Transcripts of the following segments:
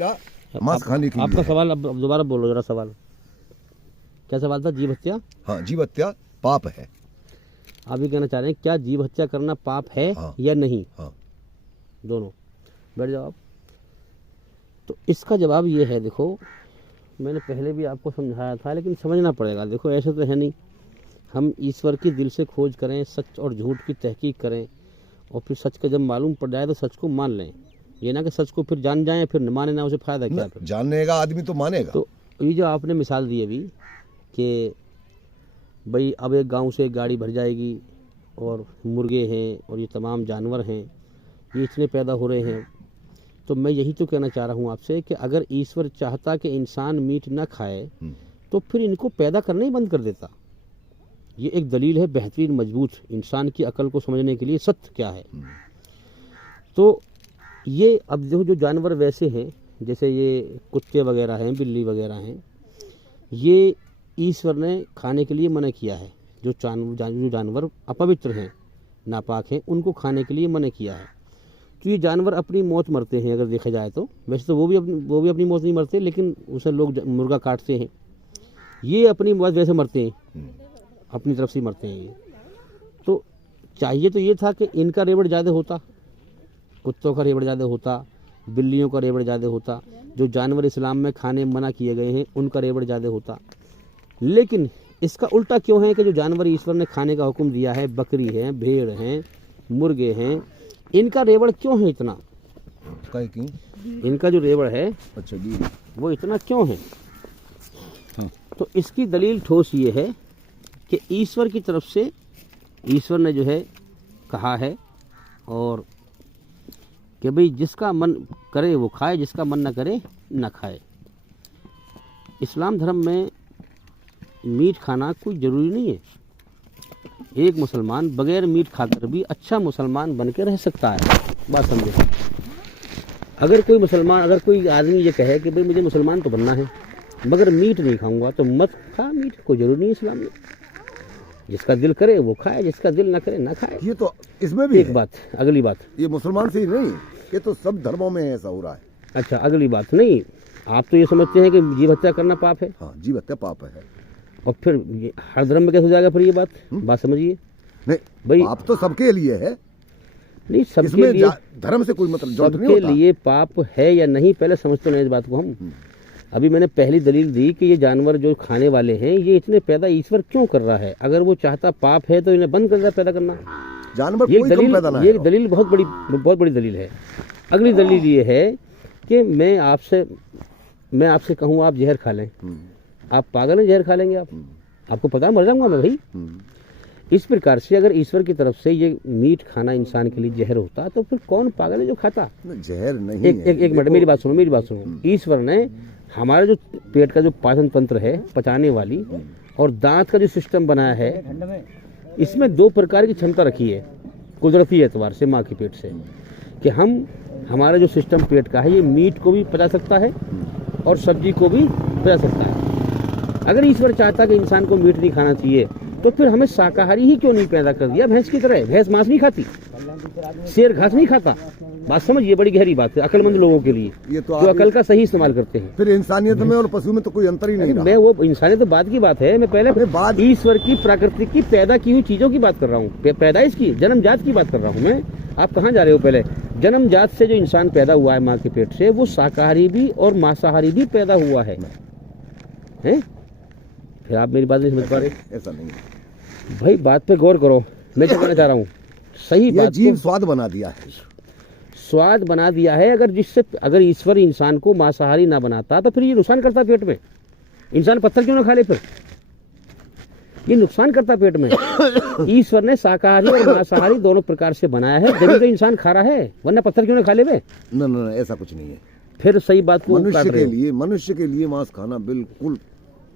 मांस खाने के लिए। आपका सवाल अब दोबारा बोलो जरा। सवाल क्या सवाल था? जीव हत्या? हाँ, जीव हत्या पाप है। आप ये कहना चाह रहे हैं क्या जीव हत्या करना पाप है? हाँ, या नहीं? हाँ। दोनों। बैठ जाओ आप। तो इसका जवाब ये है, देखो मैंने पहले भी आपको समझाया था, लेकिन समझना पड़ेगा। देखो ऐसा तो है नहीं हम ईश्वर की दिल से खोज करें, सच और झूठ की तहकीक करें और फिर सच का जब मालूम पड़ जाए तो सच को मान लें। ये ना कि सच को फिर जान जाए फिर न माने ना, उसे फायदा क्या फिर? जानने का आदमी तो मानेगा। तो ये जो आपने मिसाल दी अभी कि भाई अब एक गांव से एक गाड़ी भर जाएगी और मुर्गे हैं और ये तमाम जानवर हैं, ये इतने पैदा हो रहे हैं, तो मैं यही तो कहना चाह रहा हूँ आपसे कि अगर ईश्वर चाहता कि इंसान मीट ना खाए तो फिर इनको पैदा करना ही बंद कर देता। ये एक दलील है बेहतरीन मजबूत इंसान की अकल को समझने के लिए सत्य क्या है। तो ये अब जो जानवर वैसे हैं जैसे ये कुत्ते वगैरह हैं, बिल्ली वगैरह हैं, ये ईश्वर ने खाने के लिए मना किया है। जो जानवर अपवित्र हैं, नापाक हैं, उनको खाने के लिए मना किया है। तो ये जानवर अपनी मौत मरते हैं अगर देखा जाए तो। वैसे तो वो भी अपनी मौत नहीं मरते, लेकिन उसे लोग मुर्गा काटते हैं। ये अपनी मौत वैसे मरते हैं, अपनी तरफ से मरते हैं ये। तो चाहिए तो ये था कि इनका रेवड़ ज़्यादा होता, कुत्तों का रेवड़ ज़्यादा होता, बिल्लियों का रेवड़ ज़्यादा होता, जो जानवर इस्लाम में खाने मना किए गए हैं उनका रेवड़ ज़्यादा होता। लेकिन इसका उल्टा क्यों है कि जो जानवर ईश्वर ने खाने का हुक्म दिया है, बकरी है, भेड़ हैं, मुर्गे हैं, इनका रेवड़ क्यों है इतना? इनका जो रेवड़ है अच्छा जी, वो इतना क्यों है? हाँ। तो इसकी दलील ठोस ये है कि ईश्वर की तरफ से ईश्वर ने जो है कहा है और कि भाई जिसका मन करे वो खाए, जिसका मन ना करे ना खाए। इस्लाम धर्म में मीट खाना कोई ज़रूरी नहीं है। एक मुसलमान बगैर मीट खाकर भी अच्छा मुसलमान बन के रह सकता है। बात समझे? अगर कोई आदमी ये कहे कि भाई मुझे मुसलमान तो बनना है मगर मीट नहीं खाऊंगा, तो मत खा मीट, कोई ज़रूरी नहीं है इस्लाम में। जिसका दिल करे वो खाए, जिसका दिल ना करे ना खाए। ये तो इसमें भी एक बात। अगली बात, ये मुसलमान से ही नहीं, ये तो सब धर्मों में ऐसा हो रहा है। अच्छा अगली बात, नहीं आप तो ये समझते हैं कि जीव हत्या करना पाप है। हाँ, जीव हत्या पाप है। और फिर हर धर्म में कैसे हो जाएगा फिर ये बात समझिए। नहीं भाई पाप तो सबके लिए है, नहीं सबके लिए धर्म से कोई मतलब जॉइंट नहीं सबके होता। लिए पाप है या नहीं पहले समझते नहीं इस बात को हम। अभी मैंने पहली दलील दी कि ये जानवर जो खाने वाले हैं ये इतने पैदा ईश्वर क्यों कर रहा है? अगर वो चाहता पाप है तो इन्हें बंद कर देता पैदा करना। जानवर कोई कम पैदा ना ये दलील बहुत बड़ी दलील है। अगली दलील ये है कि मैं आपसे कहूँ आप जहर खा लें, आप पागल हैं? जहर खा लेंगे आप? आपको पता है मर जाऊंगा मैं भाई। इस प्रकार से अगर ईश्वर की तरफ से ये मीट खाना इंसान के लिए जहर होता तो फिर कौन पागल है जो खाता? जहर नहीं है। एक मिनट मेरी बात सुनो। ईश्वर ने हमारा जो पेट का जो पाचन तंत्र है, पचाने वाली और दांत का जो सिस्टम बनाया है, इसमें दो प्रकार की क्षमता रखी है कुदरती एतबार से माँ के पेट से, कि हमारा जो सिस्टम पेट का है ये मीट को भी पचा सकता है और सब्जी को भी पचा सकता है। अगर ईश्वर चाहता कि इंसान को मीट नहीं खाना चाहिए तो फिर हमें शाकाहारी ही क्यों नहीं पैदा कर दिया? भैंस की तरह। भैंस मांस नहीं खाती, शेर घास नहीं खाता। बात समझिए, बड़ी गहरी बात है अकलमंद लोगों के लिए, ये तो जो अकल का सही इस्तेमाल करते हैं। फिर इंसानियत में और पशु में तो कोई अंतर ही नहीं रहा। मैं वो इंसानियत तो बाद की बात है, मैं पहले ईश्वर की प्रकृति की पैदा की हुई चीजों की बात कर रहा हूँ, पैदाइश की, जन्मजात की बात कर रहा हूँ मैं। आप कहाँ जा रहे हो? पहले जन्मजात से जो इंसान पैदा हुआ है माँ के पेट से, वो शाकाहारी भी और मांसाहारी भी पैदा हुआ है। फिर आप मेरी बात नहीं समझ पा रहे? ऐसा नहीं है भाई, बात पे गौर करो। मैं क्या कहना चाह रहा हूँ, सही बात। जीव स्वाद बना दिया है, स्वाद बना दिया है। अगर ईश्वर इंसान को मांसाहारी ना बनाता तो फिर ये नुकसान करता पेट में। इंसान पत्थर क्यों ना खा ले? फिर ये नुकसान करता पेट में। ईश्वर ने शाकाहारी और मांसाहारी दोनों प्रकार से बनाया है, जब तो इंसान खा रहा है, वरना पत्थर क्यों ना खा ले? ना ऐसा कुछ नहीं है। फिर सही बात को मनुष्य के लिए मांस खाना बिल्कुल,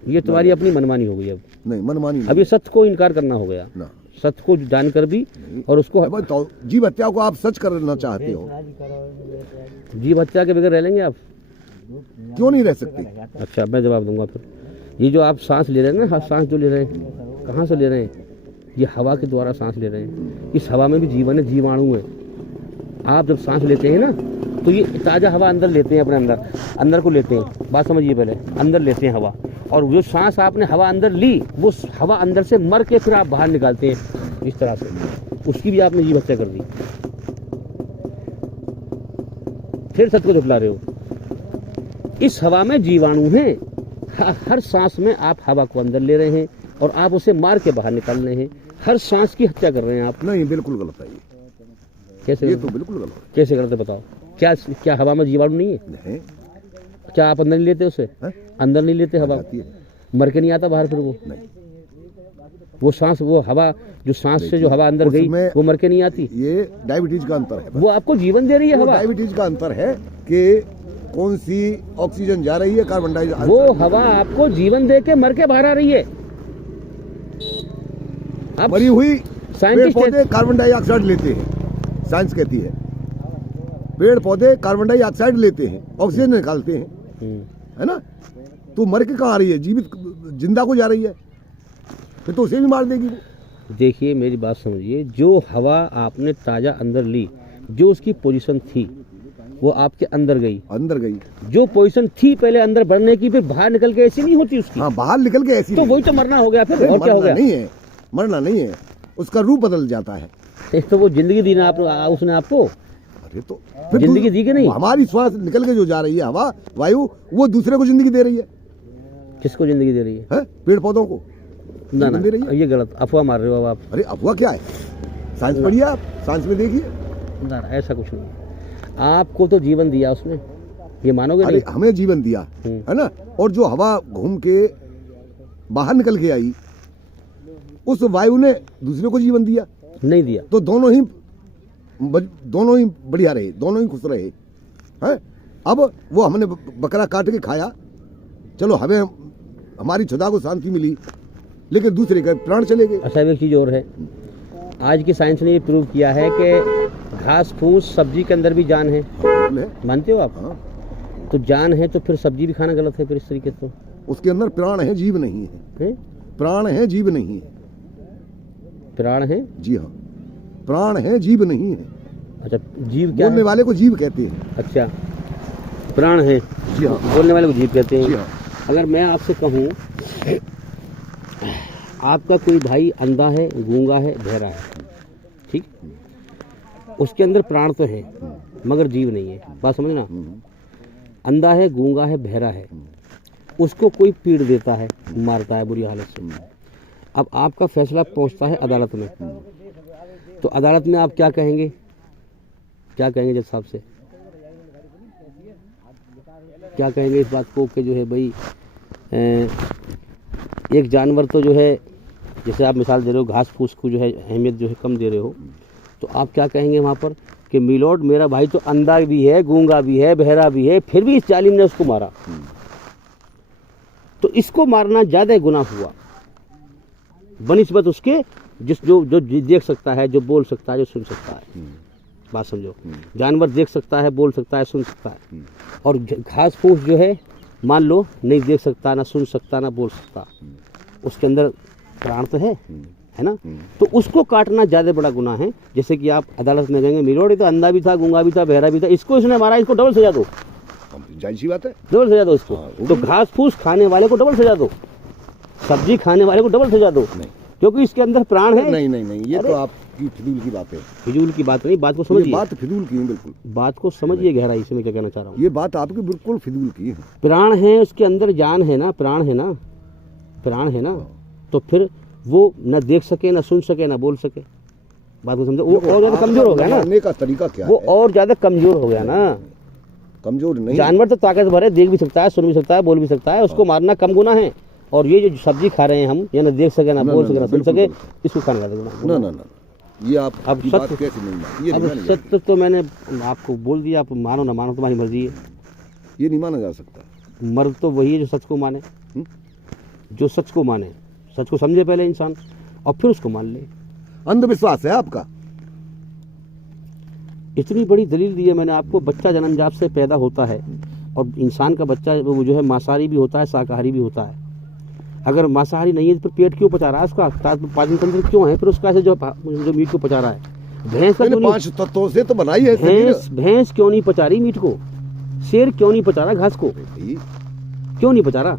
ये तुम्हारी अपनी मनमानी हो गई। अब नहीं मनमानी, अब ये सत्य को इनकार करना हो गया ना, सत्य को जानकर भी। और उसको तो जीव हत्या को आप सच करना चाहते हो? जीव हत्या के बगैर रह लेंगे आप? क्यों नहीं रह सकते? अच्छा मैं जवाब दूंगा फिर। ये जो आप सांस ले रहे हैं ना, सांस जो ले रहे हैं, कहाँ से ले रहे हैं? ये हवा के द्वारा सांस ले रहे हैं। इस हवा में भी जीवन है, जीवाणु है। आप जब सांस लेते हैं ना तो ये ताज़ा हवा अंदर लेते हैं, अपने अंदर को लेते हैं। बात समझिए, पहले अंदर लेते हैं हवा, और जो सांस आपने हवा अंदर ली वो हवा अंदर से मर के फिर आप बाहर निकालते हैं इस तरह से। उसकी भी आपने जीभ हत्या कर दी, फिर सत्य को झुठला रहे हो। इस हवा में जीवाणु हैं, हर सांस में आप हवा को अंदर ले रहे हैं और आप उसे मार के बाहर निकाल रहे हैं। हर सांस की हत्या कर रहे हैं आप। नहीं, बिल्कुल गलत है ये। कैसे? ये तो बिल्कुल गलत है। कैसे गलत है बताओ? क्या हवा में जीवाणु नहीं है? नहीं। क्या आप अंदर नहीं लेते उसे? अंदर नहीं लेते हवा, मर के नहीं आता बाहर फिर वो? नहीं। वो सांस, वो हवा, जो सांस से जो हवा अंदर गई वो मर के नहीं आती। ये डायबिटीज का अंतर है। वो आपको जीवन दे रही है हवा। डायबिटीज का अंतर है कि कौन सी ऑक्सीजन जा रही है, कार्बन डाइऑक्साइड। वो हवा आपको जीवन दे के मर के बाहर आ रही है। अब मरी हुई पेड़ साइंटिस्ट पौधे कार्बन डाइऑक्साइड लेते हैं, साइंस कहती है। पेड़ पौधे कार्बन डाइऑक्साइड लेते हैं, ऑक्सीजन निकालते हैं, है ना। तो मर के कहाँ आ रही है? जीवित जिंदा को जा रही है, फिर तो उसे भी मार देगी वो। देखिए मेरी बात समझिए, जो हवा आपने ताजा अंदर ली, जो उसकी पोजीशन थी वो आपके अंदर गई, जो पोजीशन थी पहले अंदर बढ़ने की, फिर बाहर निकल के ऐसी नहीं होती उसकी। हाँ, बाहर निकल के ऐसी तो वही तो मरना हो गया फिर, और क्या हो गया? नहीं है, मरना नहीं है, उसका रूप बदल जाता है। एक तो वो जिंदगी दी ना उसने आपको। अरे तो फिर जिंदगी दी कि नहीं? हमारी श्वास निकल के जो जा रही है हवा, वायु, वो दूसरे को जिंदगी दे रही है। किसको जिंदगी दे रही है? पेड़ पौधों को ना, ये गलत अफवाह मार रहे हो आप। अरे अफवाह क्या है? साइंस पढ़िए आप, साइंस में देखिए। ना, ऐसा कुछ नहीं। आपको तो जीवन दिया उसने, ये मानोगे नहीं? हमें जीवन दिया है ना, और जो हवा घूम के बाहर निकल के आई, उस वायु ने दूसरे को जीवन दिया? नहीं दिया। तो दोनों ही बढ़िया रहे, दोनों ही खुश रहे हैं। अब वो हमने बकरा काट के खाया, चलो हमें हमारी क्षुधा को शांति मिली, लेकिन दूसरे के प्राण चले गए। अच्छा, एक चीज और है, आज की साइंस ने ये प्रूव किया है कि घास फूस सब्जी के अंदर भी जान है। मानते हो आप? हाँ। तो जान है तो फिर सब्जी भी खाना गलत है फिर इस तरीके से? उसके अंदर प्राण है, जीव नहीं है। प्राण है, जीव नहीं है। प्राण है? जी हाँ, प्राण है, जीव नहीं है। अच्छा, जीव क्या? बोलने वाले को जीव कहते हैं। अच्छा, प्राण है। जी हाँ। बोलने वाले को जीव कहते हैं। जी हाँ। अगर मैं आपसे कहूँ, आपका कोई भाई अंधा है, गूंगा है, बहरा है, ठीक, उसके अंदर प्राण तो है मगर जीव नहीं है। बात समझना। अंधा है, गूंगा है, बहरा है, उसको कोई पीड़ देता है, मारता है बुरी हालत से। अब आपका फैसला पहुंचता है अदालत में, तो अदालत में आप क्या कहेंगे? क्या कहेंगे जज साहब से? क्या कहेंगे इस बात को कि जो है भाई, एक जानवर तो जो है, जैसे आप मिसाल दे रहे हो घास फूस को जो है अहमियत जो है कम दे रहे हो, तो आप क्या कहेंगे वहाँ पर कि मिलोड मेरा भाई तो अंधा भी है, गूंगा भी है, बहरा भी है, फिर भी इस जालिम ने उसको मारा, तो इसको मारना ज़्यादा गुनाह हुआ बनिस्बत उसके जो देख सकता है, जो बोल सकता है, जो सुन सकता है। बात समझो, जानवर देख सकता है, बोल सकता है, सुन सकता है, और घास फूस जो है मान लो नहीं देख सकता, ना सुन सकता, ना बोल सकता, उसके अंदर प्राण तो है ना, तो उसको काटना ज़्यादा बड़ा गुनाह है। जैसे कि आप अदालत में कहेंगे मिलोड़ी तो अंधा भी था, गूंगा भी था, बहरा भी था, इसको इसने मारा, इसको डबल सजा दो। जाहिर सी बात है, डबल सजा दो इसको। तो घास फूस खाने वाले को डबल सजा दो, सब्जी खाने वाले को डबल सजा दो, क्योंकि इसके अंदर प्राण है। नहीं, ये तो आपकी फिजूल की बात है। फिजूल की बात नहीं, बात को समझिए। बात फिजूल की है, बिल्कुल बात को समझिए गहराई से मैं क्या कहना चाह रहा हूँ। ये बात आपकी बिल्कुल फिजूल की है। प्राण है, उसके अंदर जान है ना, प्राण है ना, प्राण है ना, तो फिर वो न देख सके, न सुन सके, न बोल सके। बात को समझो, वो और ज्यादा कमजोर हो गया ना। जानने का तरीका क्या है? वो और ज्यादा कमजोर हो गया ना। कमजोर नहीं, जानवर तो ताकतवर है, देख भी सकता है, सुन भी सकता है, बोल भी सकता है, उसको मारना कम गुना है। और ये जो सब्जी खा रहे हैं हम, या न देख सके, ना बोल सके, ना सुन सके, इसको खाने का गुना। ना, ये आप अब बात कैसे नहीं? अब सत्य तो मैंने आपको बोल दिया, आप मानो ना मानो तुम्हारी मर्जी है। ये नहीं माना जा सकता। मर्द तो वही है जो सच को माने, जो सच को माने, सच को समझे पहले इंसान और फिर उसको मान ले। अंधविश्वास है आपका। इतनी बड़ी दलील दी है मैंने आपको। बच्चा जन्मजात से पैदा होता है, और इंसान का बच्चा वो जो है मांसाहारी भी होता है, शाकाहारी भी होता है। अगर मांसाहारी नहीं है तो फिर पेट क्यों पचा रहा है उसका, पाचन तंत्र क्यों है फिर उसका, ऐसे जो मीट को पचा रहा है। भैंस का इन क्यों नहीं, 5 तत्वों से तो बनाई है शरीर। भैंस क्यों नहीं पचा रही मीट को, शेर क्यों नहीं पचा रहा घास को, भाई, क्यों नहीं पचा रहा?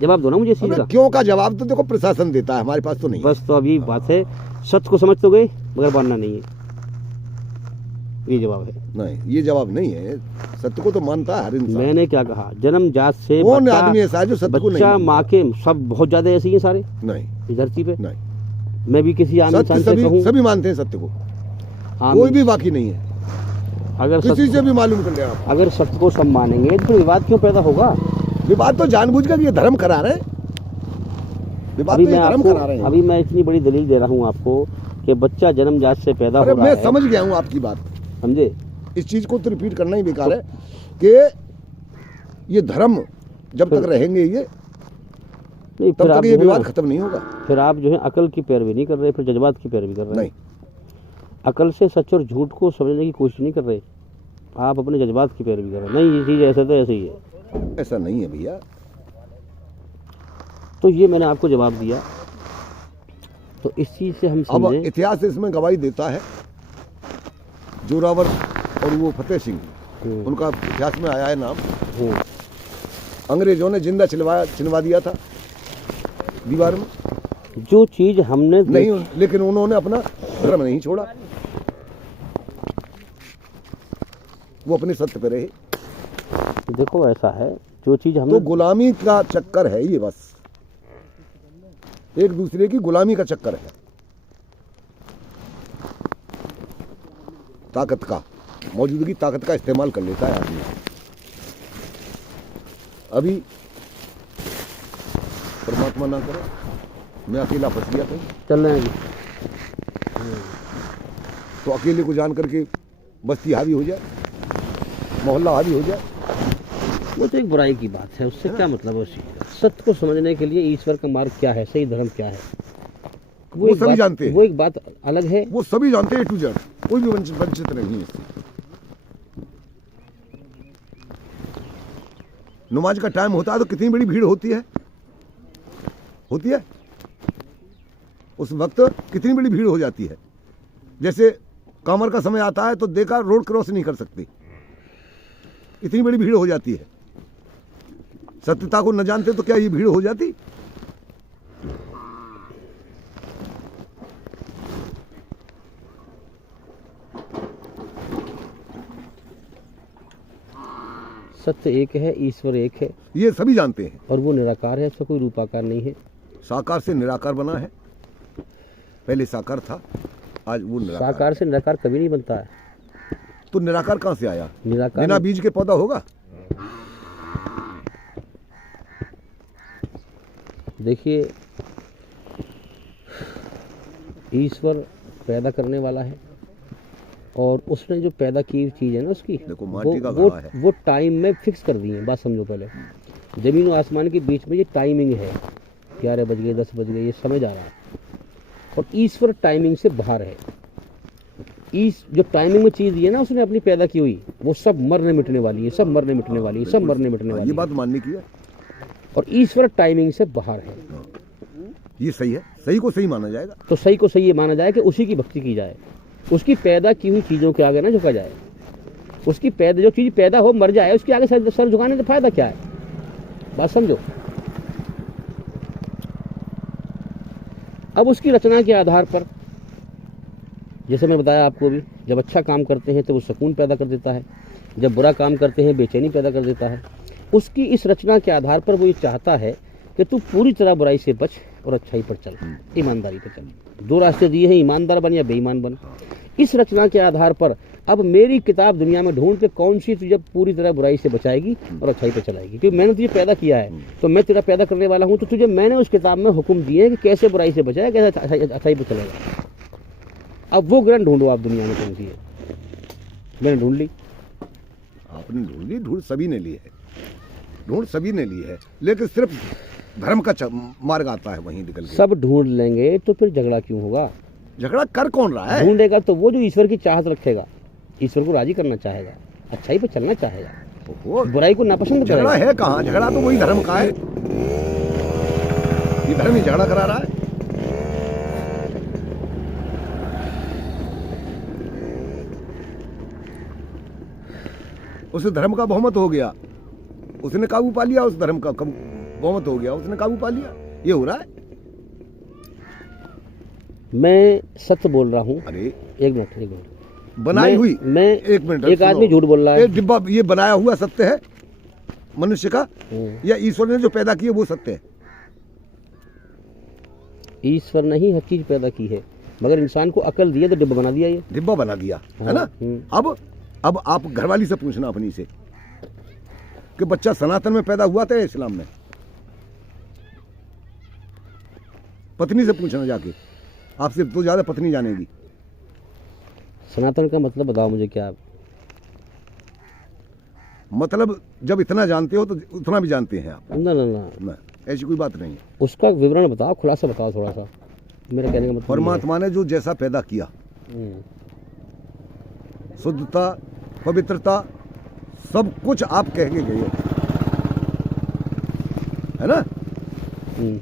जवाब दो ना मुझे इस चीज अबे का। क्यों का जवाब तो देखो प्रशासन देता है, हमारे पास तो नहीं है। बस तो अब यही बात है, सत्य को समझ तो गए मगर मानना नहीं है, ये जवाब है। नहीं, ये जवाब नहीं है। सत्य को तो मानता है हर इंसान। मैंने क्या कहा, जन्म जात से कौन बच्चा, आदमी ऐसा है जो सत्य को नहीं बच्चा मानता? माँ के, सब बहुत ज्यादा ऐसे ही हैं सारे नहीं इस धरती पे। नहीं, मैं भी किसी आम सत्य इंसान से सभी कहूँ, सभी मानते हैं सत्य को, आम कोई भी बाकी नहीं है। अगर किसी सत्य, से भी मालूम कर ले आप। अगर सत्य को सब मानेंगे तो फिर विवाद क्यों पैदा होगा? विवाद तो जानबूझ कर ये धर्म करा रहे हैं, विवाद अभी तो ये मैं धर्म आपको, करा रहे हैं। अभी मैं इतनी बड़ी दलील दे रहा हूँ आपको कि बच्चा जन्मजात से पैदा अरे हो रहा मैं है, समझ गया हूँ आपकी बात। समझे? इस चीज को तो रिपीट करना ही बेकार है कि ये धर्म जब तक रहेंगे ये, नहीं, तब फिर आप तक जो ये है विवाद ना, खत्म नहीं होगा। फिर आप जो है अकल की पैरवी नहीं कर रहे, फिर जज्बात की पैरवी कर रहे नहीं, हैं। अकल से सच और झूठ को समझने की कोशिश नहीं कर रहे, आप अपने जज्बात की पैरवी कर रहे हैं। नहीं, ये चीज़ ऐसे तो ऐसे ही है। ऐसा नहीं है भैया। तो ये मैंने आपको जवाब दिया, तो इस चीज़ से हम अब समझे। इतिहास इसमें गवाही देता है, जोरावर और वो फतेह सिंह, उनका इतिहास में आया है नाम। अंग्रेजों ने जिंदा चिनवा दिया था दीवार में, जो चीज़ हमने नहीं, लेकिन उन्होंने अपना धर्म नहीं छोड़ा, वो अपने सत्य पे रहे। देखो ऐसा है, जो चीज़ तो हमने, गुलामी का चक्कर है ये, बस एक दूसरे की गुलामी का चक्कर है, ताकत का, मौजूदगी ताकत का इस्तेमाल कर लेता है आदमी। अभी परमात्मा ना करे मैं अकेला फंस गया कहीं, चल रहे हैं तो अकेले को जान करके बस्ती हावी हो जाए, मोहल्ला हावी हो जाए। वो तो एक बुराई की बात है, उससे क्या मतलब है उस चीज़ का? सत्य को समझने के लिए ईश्वर का मार्ग क्या है, सही धर्म क्या है, वो एक सभी बात- जानते हैं। वो एक बात अलग है। वो सभी जानते हैं, A to Z, कोई भी वंचित नहीं है इससे। नमाज का टाइम होता है तो कितनी बड़ी भीड़ होती है, उस वक्त कितनी बड़ी भीड़ हो जाती है। जैसे कामर का समय आता है तो देखा रोड क्रॉस नहीं कर सकते, इतनी बड़ी भीड़ हो जाती है। सत्यता को न जानते तो क्या ये भीड़ हो जाती? सत्य एक है, ईश्वर एक है, ये सभी जानते हैं। और वो निराकार है, उसका कोई रूपाकार नहीं है। साकार से निराकार बना है, पहले साकार था, आज वो निराकार। साकार से निराकार कभी नहीं बनता है। तो निराकार कहाँ से आया? निराकार बिना बीज के पौधा होगा? देखिए, ईश्वर पैदा करने वाला है, और उसने जो पैदा की चीज़ है ना उसकी, देखो माटी का वो घड़ा है। वो टाइम में फिक्स कर दी है। बात समझो, पहले जमीन और आसमान के बीच में ये टाइमिंग है, 11 बज गए, 10 बज गए, ये समय जा रहा है। और ईश्वर टाइमिंग से बाहर है। जो टाइमिंग में चीज़ है ना उसने अपनी पैदा की हुई, वो सब मरने मिटने वाली है, सब मरने मिटने वाली है, सब मरने मिटने वाली ये है। बात मानने की है, और ईश्वर टाइमिंग से बाहर है। ये सही है, सही को सही माना जाएगा। तो सही को सही ये माना जाए कि उसी की भक्ति की जाए, उसकी पैदा की हुई चीज़ों के आगे ना झुका जाए। उसकी पैदा, जो चीज़ पैदा हो मर जाए, उसके आगे सर झुकाने से फायदा क्या है? बात समझो। अब उसकी रचना के आधार पर, जैसे मैं बताया आपको भी, जब अच्छा काम करते हैं तो वो सुकून पैदा कर देता है, जब बुरा काम करते हैं बेचैनी पैदा कर देता है। उसकी इस रचना के आधार पर वो ये चाहता है कि तू पूरी तरह बुराई से बच और अच्छाई पर चल, ईमानदारी पर चल। दो रास्ते दिए हैं, ईमानदार बन या बेईमान बन। इस रचना के आधार पर अब मेरी किताब दुनिया में ढूंढ के कौन सी तुझे पूरी तरह बुराई से बचाएगी और अच्छाई पर चलाएगी। क्योंकि मैंने तुझे पैदा किया है, तो मैं तेरा पैदा करने वाला हूँ, तो तुझे मैंने उस किताब में हुक्म दिए कि कैसे बुराई से बचाए, कैसे अच्छाई पर चलेगा। अब वो ग्रंथ ढूंढो आप दुनिया में कौन सी है। मैंने ढूंढ ली, आपने ढूंढ ली, ढूंढ सभी ने ली है, ढूंढ सभी ने ली है, लेकिन सिर्फ धर्म का मार्ग आता है वहीं निकल के। सब ढूंढ लेंगे तो फिर झगड़ा क्यों होगा? झगड़ा कर कौन रहा है? ढूंढेगा तो वो जो ईश्वर की चाहत रखेगा, ईश्वर को राजी करना चाहेगा, अच्छाई पे चलना चाहेगा, वो बुराई को नापसंद झगड़ा करेगा। है कहाँ? झगड़ा तो वही धर्म का है, ये धर्म ही झगड़ा करा रहा है। उस धर्म का बहुमत हो गया, उसने काबू पा लिया, उस धर्म का बहुमत हो गया, उसने काबू पा लिया। ये हो रहा है। मैं सत्य बोल रहा हूँ। अरे एक मिनट बनाई हुई, मैं एक मिनट, एक आदमी झूठ बोल रहा है। एक डिब्बा ये बनाया हुआ सत्य है मनुष्य का, या ईश्वर ने जो पैदा किया वो सत्य है? ईश्वर ने ही हर चीज पैदा की है, मगर इंसान को अकल दी है तो डिब्बा बना दिया। ये डिब्बा बना दिया है ना। अब आप घरवाली से पूछना अपनी से कि बच्चा सनातन में पैदा हुआ था या इस्लाम में? पत्नी से पूछना जाके, आपसे तो ज्यादा पत्नी जानेगी। सनातन का मतलब बताओ मुझे क्या? मतलब जब इतना जानते हो तो उतना भी जानते हैं आप? ना ना ना, ना, ऐसी कोई बात नहीं है। उसका विवरण बताओ, खुलासा बताओ थोड़ा सा। मेरा कहने का मतलब परमात्मा ने जो जैसा पैदा किया, शुद्धता, पवित्रता, सब कुछ आप कह के गए है ना।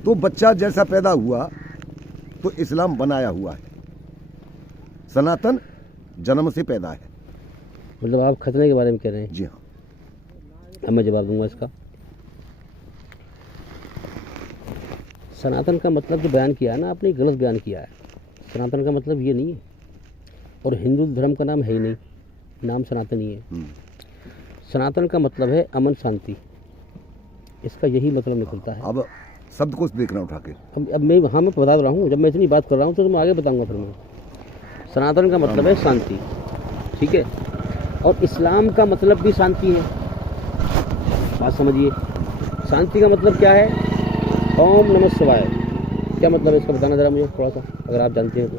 तो बच्चा जैसा पैदा हुआ तो इस्लाम बनाया हुआ है, सनातन जन्म से पैदा है। मतलब आप खतने के बारे में कह रहे हैं? जी हाँ। अब मैं जवाब दूंगा इसका। सनातन का मतलब जो बयान किया है ना आपने, गलत बयान किया है। सनातन का मतलब ये नहीं है, और हिंदू धर्म का नाम है ही नहीं, नाम सनातन ही है। सनातन का मतलब है अमन शांति, इसका यही मतलब निकलता है। अब शब्द कुछ देखना उठा के। अब मैं बता रहा हूँ, जब मैं इतनी बात कर रहा हूँ तो मैं आगे बताऊंगा फिर मैं। सनातन का मतलब है शांति, ठीक है, और इस्लाम का मतलब भी शांति है। बात समझिए, शांति का मतलब क्या है? ओम नमः शिवाय, क्या मतलब है इसका बताना जरा मुझे थोड़ा सा, अगर आप जानते हैं तो।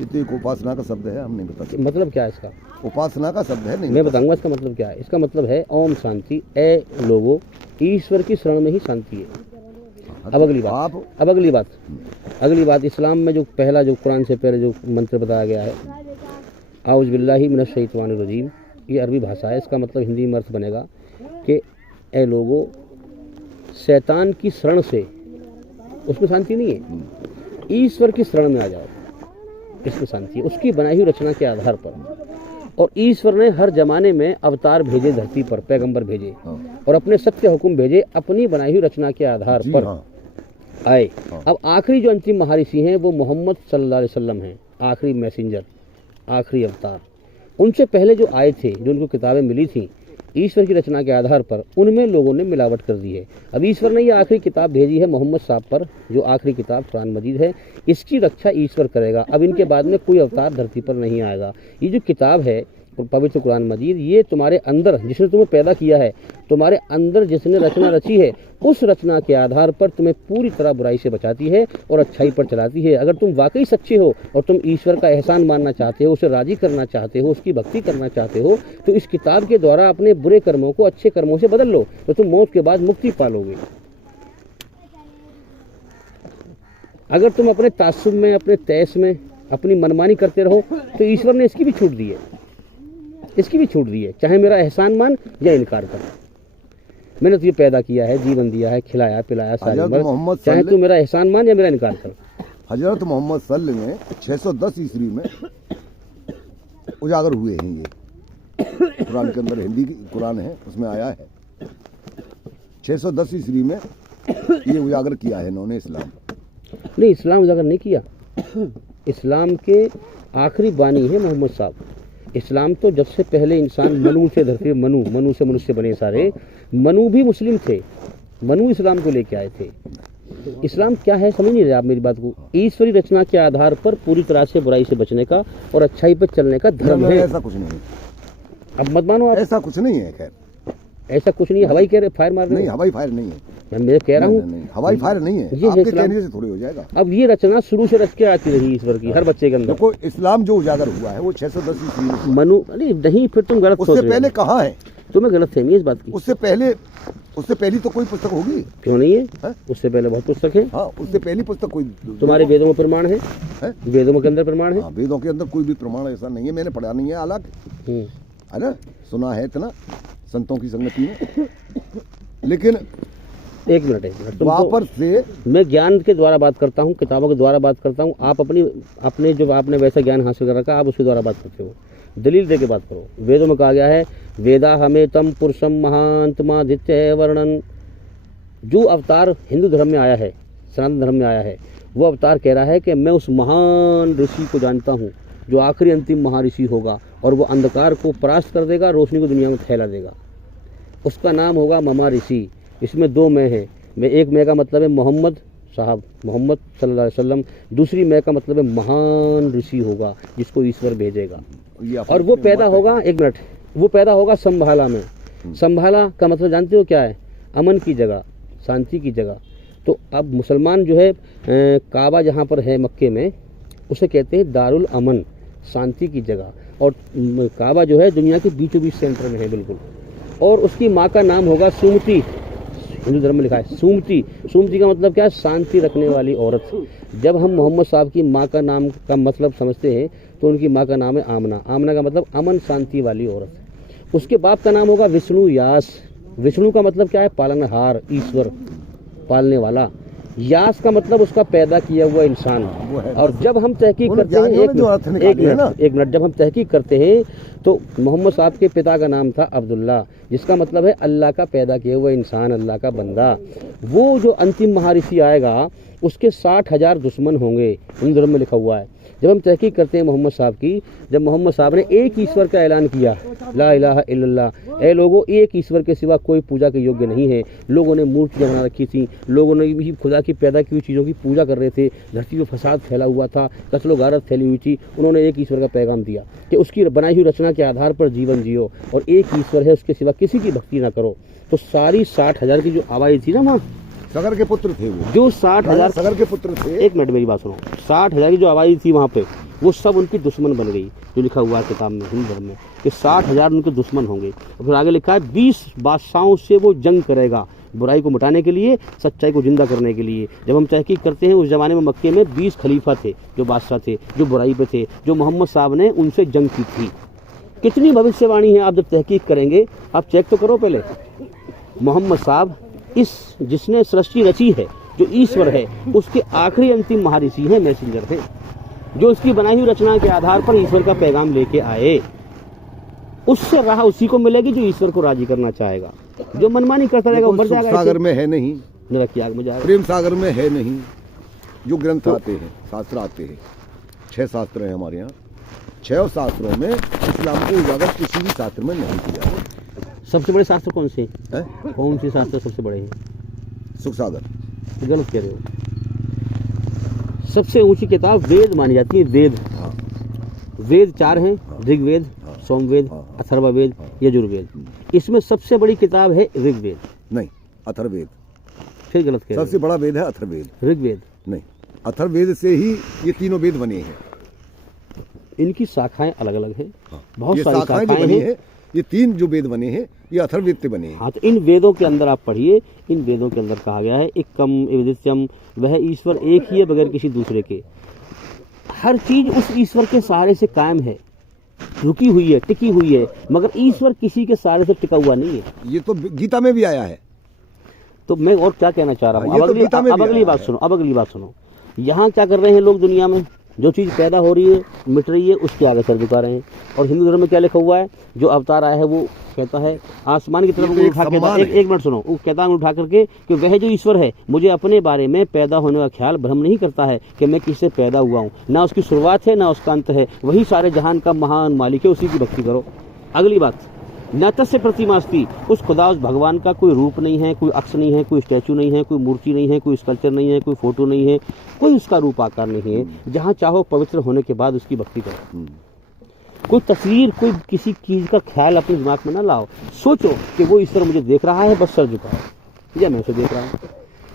ये तो एक उपासना का शब्द है, हम नहीं बता सकते। मतलब क्या है इसका? उपासना का शब्द है, नहीं मैं बताऊंगा इसका मतलब क्या है। इसका मतलब है ओम शांति, ए लोगों, ईश्वर की शरण में ही शांति है। अब अगली बात इस्लाम में जो पहला, जो कुरान से पहले जो मंत्र बताया गया है, आउज़ बिल्लाहि मिनश शैतानिर रजीम, ये अरबी भाषा है। इसका मतलब हिंदी में अर्थ बनेगा कि ए लोगों, शैतान की शरण से, उसमें शांति नहीं है, ईश्वर की शरण में आ जाओ, इसमें शांति है, उसकी बनाई हुई रचना के आधार पर। और ईश्वर ने हर जमाने में अवतार भेजे धरती पर, पैगंबर भेजे, और अपने सत्य हुक्म भेजे, अपनी बनाई हुई रचना के आधार पर आए। अब आखिरी जो अंतिम महर्षि हैं वो मोहम्मद सल्लल्लाहु अलैहि वसल्लम हैं, आखिरी मैसेंजर, आखिरी अवतार। उनसे पहले जो आए थे, जो उनको किताबें मिली थी ईश्वर की रचना के आधार पर, उनमें लोगों ने मिलावट कर दी है। अब ईश्वर ने ये आखिरी किताब भेजी है मोहम्मद साहब पर, जो आखिरी किताब कुरान मजीद है, इसकी रक्षा ईश्वर करेगा। अब इनके बाद में कोई अवतार धरती पर नहीं आएगा। ये जो किताब है पवित्र कुरान मजीद, ये तुम्हारे अंदर, जिसने तुम्हें पैदा किया है, तुम्हारे अंदर जिसने रचना रची है, उस रचना के आधार पर तुम्हें पूरी तरह बुराई से बचाती है और अच्छाई पर चलाती है। अगर तुम वाकई सच्चे हो और तुम ईश्वर का एहसान मानना चाहते हो, उसे राजी करना चाहते हो, उसकी भक्ति करना चाहते हो, तो इस किताब के द्वारा अपने बुरे कर्मों को अच्छे कर्मों से बदल लो, तो तुम मौत के बाद मुक्ति पालोगे। अगर तुम अपने तासुब में, अपने तैस में अपनी मनमानी करते रहो, तो ईश्वर ने इसकी भी छूट दी है, इसकी भी छूट दी है। चाहे मेरा एहसान मान या इनकार कर, मैंने तुझे पैदा किया है, जीवन दिया है, खिलाया पिलाया सारी उम्र, चाहे तू मेरा एहसान मान या मेरा इनकार कर। हजरत मोहम्मद सल्लल्लाहु अलैहि वसल्लम ने 610 ईस्वी में उजागर हुए हैं। ये कुरान के अंदर, हिंदी की कुरान है, उसमें आया है 610 ईस्वी में ये उजागर किया है इन्होंने। इस्लाम नहीं, इस्लाम उजागर नहीं किया। इस्लाम के आखिरी बानी है मोहम्मद साहब। इस्लाम तो जब से पहले इंसान मनु से धरती, मनु से मनुष्य बने सारे, मनु भी मुस्लिम थे, मनु इस्लाम को लेके आए थे। इस्लाम क्या है समझ नहीं रहे आप मेरी बात को? ईश्वरी रचना के आधार पर पूरी तरह से बुराई से बचने का और अच्छाई पर चलने का धर्म है। ऐसा कुछ नहीं है, अब मत मानो आप, ऐसा कुछ नहीं है। खैर ऐसा कुछ नहीं है। हवाई कह रहे, फायर मार रहे? नहीं, हवाई फायर नहीं है। मैं कह रहा हूँ हवाई फायर नहीं है, ये आपके इस्लाम कहने से थोड़ी हो जाएगा। अब ये रचना शुरू से रच के आती रही ईश्वर की हर बच्चे के अंदर। देखो, इस्लाम जो उजागर हुआ है वो 610 ईस्वी में। मनु नहीं, फिर तुम गलत सोच उससे रहे हो। पहले कहाँ है? तुम्हें गलत फहमी है इस बात की। उससे पहली तो कोई पुस्तक होगी? क्यों नहीं है, है? उससे पहले बहुत पुस्तक है। हाँ, उससे पहली पुस्तक कोई तुम्हारे वेदों में प्रमाण है? वेदों के अंदर प्रमाण है? हाँ, वेदों के अंदर कोई भी प्रमाण ऐसा नहीं है, मैंने पढ़ा नहीं है। हालांकि है ना, सुना है इतना संतों की संगति में। लेकिन एक मिनट वापस से मैं ज्ञान के द्वारा बात करता हूँ, किताबों के द्वारा बात करता हूँ। आप अपने जो आपने वैसा ज्ञान हासिल कर रखा, आप उसके द्वारा बात करते हो। दलील दे के बात करो। वेदों में कहा गया है, वेदा हमें तम पुरुषम महांतमादित्य वर्णन। जो अवतार हिंदू धर्म में आया है, सनातन धर्म में आया है, वो अवतार कह रहा है कि मैं उस महान ऋषि को जानता हूँ जो आखिरी अंतिम महाऋषि होगा और वो अंधकार को परास्त कर देगा, रोशनी को दुनिया में फैला देगा। उसका नाम होगा ममा ऋषि। इसमें दो मैं हैं। एक मैं का मतलब है मोहम्मद साहब, मोहम्मद सल्लल्लाहु अलैहि वसल्लम। दूसरी मैं का मतलब है महान ऋषि होगा जिसको ईश्वर भेजेगा। और वो पैदा होगा, एक मिनट, वो पैदा होगा संभाला में। संभाला का मतलब जानते हो क्या है? अमन की जगह, शांति की जगह। तो अब मुसलमान जो है काबा जहाँ पर है मक्के में, उसे कहते हैं दारुल अमन, शांति की जगह। और काबा जो है दुनिया के बीचों बीच सेंटर में है बिल्कुल। और उसकी माँ का नाम होगा सुमति। हिंदू धर्म में लिखा है सुमति। सुमति का मतलब क्या है? शांति रखने वाली औरत। जब हम मोहम्मद साहब की माँ का नाम का मतलब समझते हैं तो उनकी माँ का नाम है आमना। आमना का मतलब अमन शांति वाली औरत। उसके बाप का नाम होगा विष्णु यास। विष्णु का मतलब क्या है? पालनहार, ईश्वर, पालने वाला। यास का मतलब उसका पैदा किया हुआ इंसान। और जब हम तहकीक करते हैं, एक मिनट, जब हम तहकीक करते हैं तो मोहम्मद साहब के पिता का नाम था अब्दुल्ला, जिसका मतलब है अल्लाह का पैदा किया हुआ इंसान, अल्लाह का बंदा। वो जो अंतिम महाऋषि आएगा उसके 60,000 दुश्मन होंगे, हिंदू धर्म में लिखा हुआ है। जब हम तहकीक करते हैं मोहम्मद साहब की, जब मोहम्मद साहब ने एक ईश्वर का ऐलान किया, ला इलाहा इल्लल्लाह, ए लोगों एक ईश्वर के सिवा कोई पूजा के योग्य नहीं है। लोगों ने मूर्तियाँ बना रखी थी, लोगों ने भी खुदा की पैदा की हुई चीज़ों की पूजा कर रहे थे, धरती में फसाद फैला हुआ था, कत्लो गारत फैली हुई थी। उन्होंने एक ईश्वर का पैगाम दिया कि उसकी बनाई हुई रचना के आधार पर जीवन जियो और एक ईश्वर है, उसके सिवा किसी की भक्ति ना करो। तो सारी 60,000 की जो आबादी थी ना वहाँ, सगर के पुत्र थे वो, जो 60,000 सगर के पुत्र थे। एक मिनट मेरी बात सुनो। 60,000 की जो आबादी थी वहाँ पे, वो सब उनकी दुश्मन बन गई। जो लिखा हुआ है किताब में, हिंदू धर्म में, कि 60,000 उनके दुश्मन होंगे। और फिर आगे लिखा है 20 बादशाहों से वो जंग करेगा, बुराई को मिटाने के लिए, सच्चाई को जिंदा करने के लिए। जब हम तहकीक करते हैं, उस जमाने में मक्के में 20 खलीफा थे, जो बादशाह थे, जो बुराई पे थे, जो मोहम्मद साहब ने उनसे जंग की थी। कितनी भविष्यवाणी है, आप जब तहकीक करेंगे आप चेक तो करो पहले। मोहम्मद साहब इस जिसने सृष्टि रची है, जो ईश्वर है, उसके आखिरी अंतिम महाऋषि हैं, मैसेंजर थे, जो उसकी बनाई हुई रचना के आधार पर ईश्वर का पैगाम लेके आए। उससे राह उसी को मिलेगी जो ईश्वर को राजी करना चाहेगा। जो मनमानी करता रहेगा वो मर जाएगा। सागर में है नहीं, नरक आग में जाएगा। प्रेम सागर में है नहीं। जो ग्रंथ आते हैं, शास्त्र आते हैं, 6 शास्त्र हैं हमारे यहाँ। 6 शास्त्रों में इस्लाम को उजागर किसी भी शास्त्र में नहीं किया है। सबसे बड़े शास्त्र कौन से हैं? कौन से शास्त्र सबसे बड़े हैं? सुख सागर। गलत कह रहे हो। सबसे ऊंची किताब वेद मानी जाती है। वेद, हाँ। वेद 4 हैं, ऋग्वेद, हाँ। सोमवेद, हाँ। अथर्ववेद, यजुर्वेद। इसमें सबसे बड़ी किताब है ऋग्वेद। नहीं, अथर्ववेद। फिर गलत कह रहे सबसे बड़ा वेद है अथर्ववेद। ऋग्वेद नहीं, अथर्ववेद से ही ये तीनों वेद बने हैं। इनकी शाखाएं अलग अलग हैं। हाँ। बहुत ये सारी शाखाएं जो शाखाएं बनी हैं। है, ये 3 जो वेद बने हैं, ये अथर्ववेद से बने हैं। हाँ, तो इन वेदों के अंदर आप पढ़िए। इन वेदों के अंदर कहा गया है एकम एवदित्यम, वह ईश्वर एक ही है बगैर किसी दूसरे के। हर चीज उस ईश्वर के सहारे से कायम है, रुकी हुई है, टिकी हुई है, मगर ईश्वर किसी के सहारे से टिका हुआ नहीं है। ये तो गीता में भी आया है। तो मैं और क्या कहना चाह रहा हूँ, अब अगली बात सुनो। अब अगली बात सुनो। यहाँ क्या कर रहे हैं लोग दुनिया में? जो चीज़ पैदा हो रही है, मिट रही है, उसके आगे सर झुका रहे हैं। और हिंदू धर्म में क्या लिखा हुआ है? जो अवतार आया है वो कहता है आसमान की तरफ उठा के, एक मिनट सुनो, वो कहता है उठा करके कि वह जो ईश्वर है मुझे अपने बारे में पैदा होने का ख्याल भ्रम नहीं करता है कि मैं किससे पैदा हुआ हूँ। ना उसकी शुरुआत है, ना उसका अंत है। वही सारे जहान का महान मालिक है, उसी की भक्ति करो। अगली बात, न तस्य प्रतिमास्ति, उस खुदा, उस भगवान का कोई रूप नहीं है, कोई अक्ष नहीं है, कोई स्टैचू नहीं है, कोई मूर्ति नहीं है, कोई स्कल्पचर नहीं है, कोई फोटो नहीं है, कोई उसका रूप आकार नहीं है। जहाँ चाहो पवित्र होने के बाद उसकी भक्ति करो। कोई तस्वीर, कोई किसी चीज का ख्याल अपने दिमाग में ना लाओ। सोचो कि वो ईश्वर मुझे देख रहा है, बस सर झुकाओ, या मैं उसे देख रहा हूँ।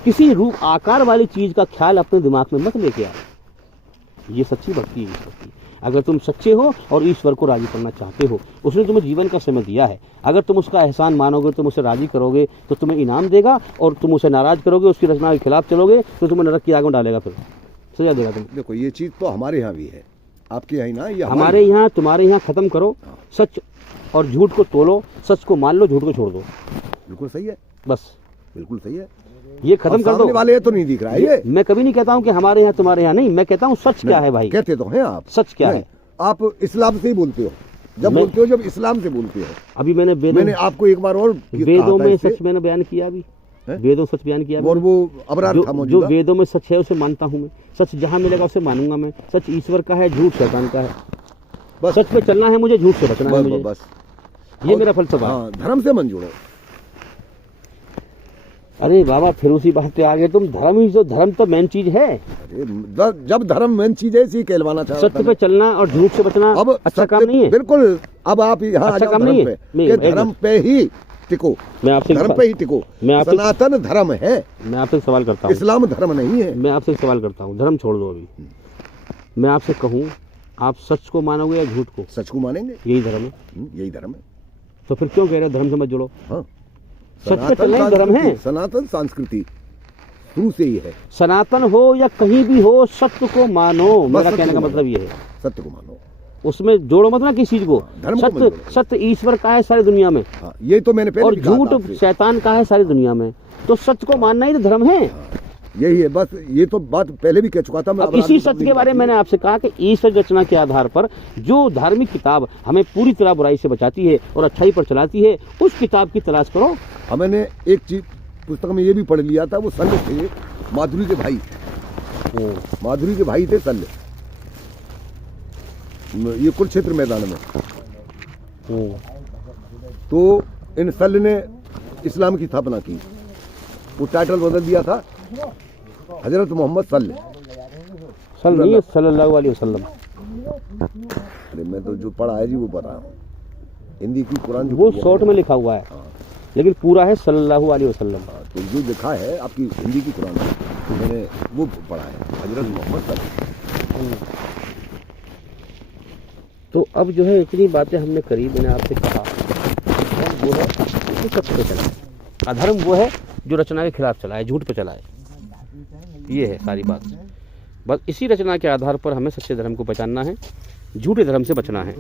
किसी रूप आकार वाली चीज का ख्याल अपने दिमाग में मत लेके आओ। ये सच्ची भक्ति है ईश्वर की। अगर तुम सच्चे हो और ईश्वर को राजी करना चाहते हो, उसने तुम्हें जीवन का समय दिया है, अगर तुम उसका एहसान मानोगे, तुम उसे राजी करोगे तो तुम्हें इनाम देगा, और तुम उसे नाराज करोगे, उसकी रचना के खिलाफ चलोगे तो तुम्हें नरक की आग में डालेगा, फिर सजा देगा तुम्हें। देखो, ये चीज तो हमारे यहाँ भी है, आपके यहाँ ना, ये हमारे यहाँ, तुम्हारे यहाँ खत्म करो। सच और झूठ को तोलो, सच को मान लो, झूठ को छोड़ दो। बिल्कुल सही है, बस बिल्कुल सही है। ये खत्म कर दो। वाले तो नहीं दिख रहा है ये। मैं कभी नहीं कहता हूँ कि हमारे यहाँ तुम्हारे यहाँ नहीं, मैं कहता हूँ सच क्या है भाई। कहते तो हैं आप, सच क्या है? आप इस्लाम से ही बोलते हो। जब मैं- बोलते हो जब इस्लाम से बोलते हो। अभी मैंने मैंने आपको एक बार और वेदों कहा था में इससे, सच मैंने बयान किया अभी, हैं? वेदों सच बयान किया और मैंने। वो अबरार था जो मौजूदा। वेदों में सच है उसे मानता हूँ मैं, सच जहाँ मिलेगा उसे मानूंगा मैं। सच ईश्वर का है, झूठ शैतान का है। बस सच पे चलना है मुझे, झूठ से बचना है मुझे, बस ये मेरा फलसफा है। हाँ, धर्म से मन जोड़ो। अरे बाबा फिर उसी बात पे आ गए तुम। धर्म ही, जो धर्म तो मेन चीज है। अरे जब धर्म मेन चीज है, इसी कहलवाना चाह रहा था सत्य पे चलना और झूठ से बचना अब अच्छा सत्य- काम नहीं है। बिल्कुल। अब आप यहाँ आ अच्छा जाओ काम धर्म नहीं पे, है। नहीं, कि एक धर्म मिनट। पे ही टिको, मैं आपसे धर्म पे ही टिको। मैं आपसे सनातन धर्म है, मैं आपसे एक सवाल करता हूँ। इस्लाम धर्म नहीं है। मैं आपसे एक सवाल करता हूँ, धर्म छोड़ दो अभी। मैं आपसे कहूँ, आप सच को मानोगे या झूठ को? सच को मानेंगे, यही धर्म है। यही धर्म है। तो फिर क्यों कह रहे हो धर्म से मत जुड़ो? हाँ, सच पे चलना ही धर्म है। सनातन संस्कृति शुरू से ही है। सनातन हो या कहीं भी हो, सत्य को मानो। मेरा सत्य कहने का को मतलब ये है, सत्य को मानो। उसमें जोड़ो मत ना किसी चीज को। धर्म को मत सत्य जोड़ो। सत्य ईश्वर का है सारी दुनिया में, हाँ, ये तो मैंने पहले और भी कहा था झूठ आपसे। शैतान का है सारी दुनिया में। तो सत्य को मानना ही तो धर्म है। यही है बस। ये तो बात पहले भी कह चुका था मैं। अब इसी सत्य के बारे में मैंने आपसे कहा कि ईश्वर रचना के आधार पर जो धार्मिक किताब हमें पूरी तरह बुराई से बचाती है और अच्छाई पर चलाती है, उस किताब की तलाश करो। हाँ, मैंने एक चीज पुस्तक में ये भी पढ़ लिया था। वो शल्य थे, माधुरी के भाई। माधुरी के भाई थे शल्य, ये कुरुक्षेत्र मैदान में। तो इन शल्य ने इस्लाम की स्थापना की। वो टाइटल बदल दिया था हजरत मोहम्मद शल्य। सल्लल्लाहु अलैहि वसल्लम। अरे मैं तो जो पढ़ा है जी वो बता रहा हूँ। हिंदी की कुरान जो वो पढ़ी है शॉर्ट में लिखा हुआ है, लेकिन पूरा है सल्लल्लाहु अलैहि वसल्लम। तो जो लिखा है आपकी हिंदी की कुरान में, मैंने वो पढ़ा है हजरत मोहम्मद शल्य। तो अब जो है इतनी बातें हमने करी, मैंने आपसे कहा धर्म वो है जो सत्य पे चला है, अधर्म वो है जो रचना के खिलाफ चला है, झूठ पे चला है। ये है सारी बात। बस इसी रचना के आधार पर हमें सच्चे धर्म को पहचानना है, झूठे धर्म से बचना है।